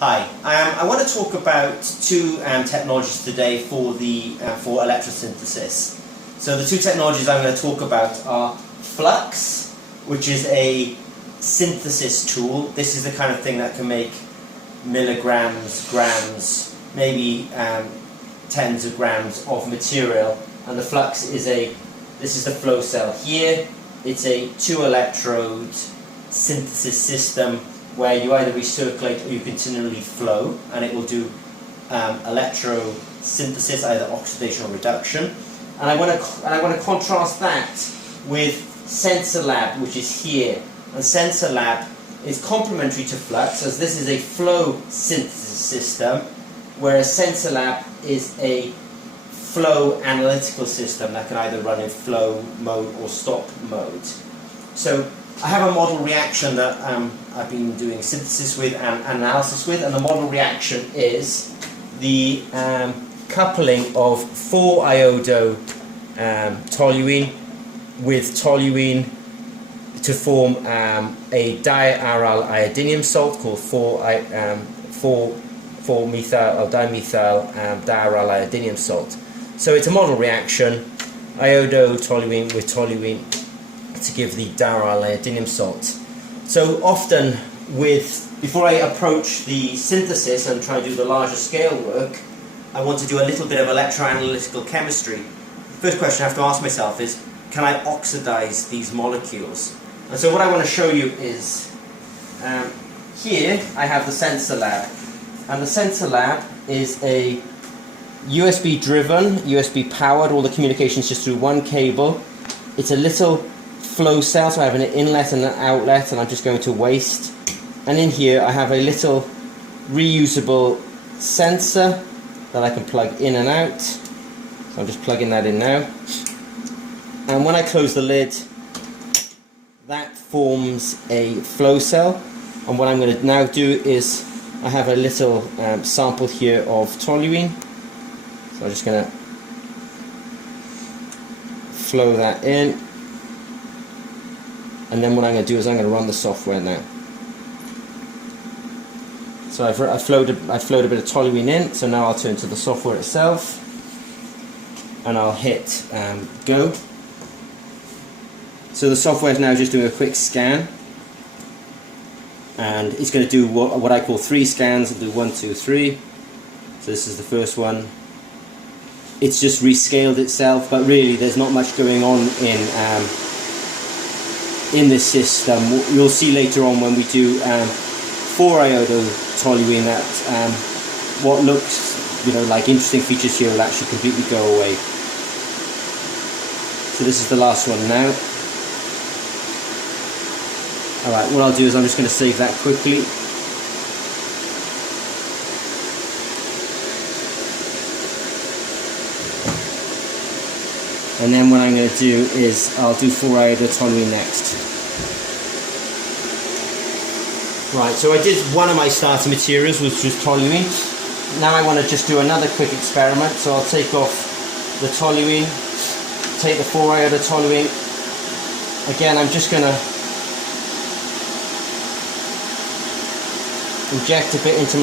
Hi, I want to talk about two technologies today for electrosynthesis. So the two technologies I'm going to talk about are FLUX, which is a synthesis tool. This is the kind of thing that can make milligrams, grams, maybe tens of grams of material. And the FLUX is this is the flow cell here. It's a 2-electrode synthesis system where you either recirculate or you continually flow, and it will do electrosynthesis, either oxidation or reduction. And I want to contrast that with Sensor Lab, which is here. And Sensor Lab is complementary to FLUX, as this is a flow synthesis system, whereas Sensor Lab is a flow analytical system that can either run in flow mode or stop mode. So I have a model reaction that I've been doing synthesis with and analysis with, and the model reaction is the coupling of 4-iodo toluene with toluene to form a diaryl iodinium salt called 4-methyl or dimethyl diaryl iodinium salt. So it's a model reaction, iodo toluene with toluene, to give the diaryl iodinium salt. So often before I approach the synthesis and try to do the larger scale work, I want to do a little bit of electroanalytical chemistry. The first question I have to ask myself is, can I oxidize these molecules? And so what I want to show you is, here I have the Sensor Lab. And the Sensor Lab is a USB driven, USB powered, all the communications just through one cable. It's a little flow cell, so I have an inlet and an outlet, and I'm just going to waste. And in here I have a little reusable sensor that I can plug in and out. So I'm just plugging that in now. And when I close the lid, that forms a flow cell. And what I'm going to now do is, I have a little sample here of toluene. So I'm just going to flow that in. And then what I'm going to do is I'm going to run the software now. So I flowed a bit of toluene in, so now I'll turn to the software itself and I'll hit go. So the software is now just doing a quick scan, and it's going to do what I call 3 scans. It'll do 1, 2, 3. So this is the first one. It's just rescaled itself, but really there's not much going on in this system. You'll see later on when we do 4-iodo toluene that what looks like interesting features here will actually completely go away. So this is the last one now. Alright, what I'll do is I'm just going to save that quickly. And then what I'm going to do is I'll do 4-iodo toluene next. Right, so I did one of my starter materials, which was toluene. Now I want to just do another quick experiment. So I'll take off the toluene, take the 4-iodo toluene. Again, I'm just going to inject a bit into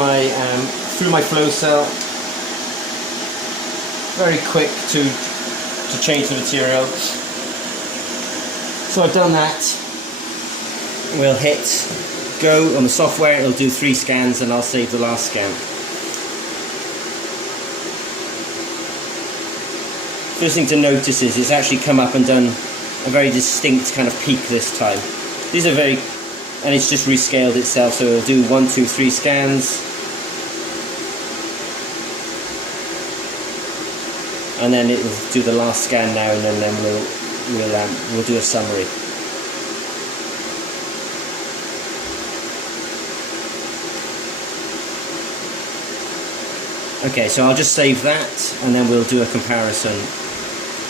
through my flow cell. Very quick to change the material. So I've done that. We'll hit go on the software. It'll do 3 scans and I'll save the last scan. First thing to notice is it's actually come up and done a very distinct kind of peak this time. These are and it's just rescaled itself, so it'll do 1, 2, 3 scans. And then it will do the last scan now, and then we'll do a summary. Okay, so I'll just save that, and then we'll do a comparison.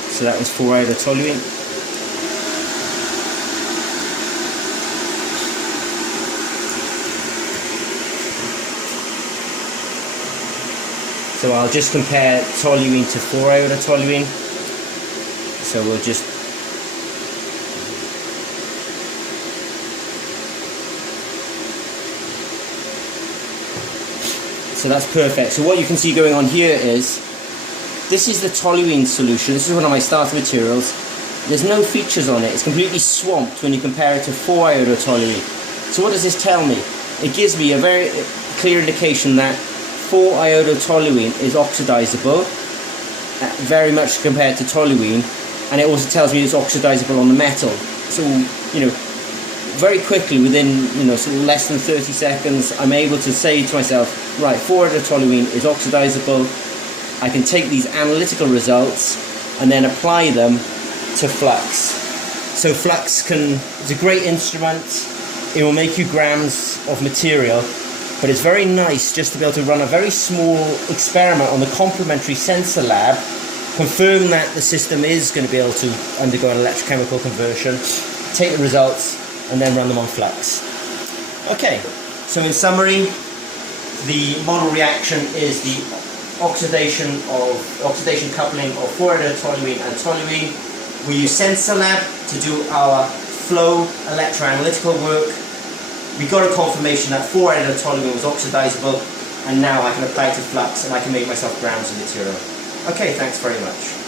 So that was 4-iodo toluene. So I'll just compare toluene to 4-iodo toluene. So we'll just So that's perfect. So what you can see going on here is, this is the toluene solution. This is one of my starter materials. There's no features on it. It's completely swamped when you compare it to 4-iodotoluene. So what does this tell me? It gives me a very clear indication that 4-iodotoluene is oxidizable, very much compared to toluene, and it also tells me it's oxidizable on the metal. So, you know, very quickly, within, you know, sort of less than 30 seconds, I'm able to say to myself, right, 4-iodotoluene is oxidizable. I can take these analytical results and then apply them to flux. So flux is a great instrument. It will make you grams of material, but it's very nice just to be able to run a very small experiment on the complementary sensor lab, confirm that the system is going to be able to undergo an electrochemical conversion, take the results, and then run them on flux. Okay, so in summary, the model reaction is the oxidation coupling of 4-iodotoluene and toluene. We use sensor lab to do our flow electroanalytical work. We got a confirmation that 4-iodotoluene was oxidizable, and now I can apply it to flux and I can make myself grams of material. Okay, thanks very much.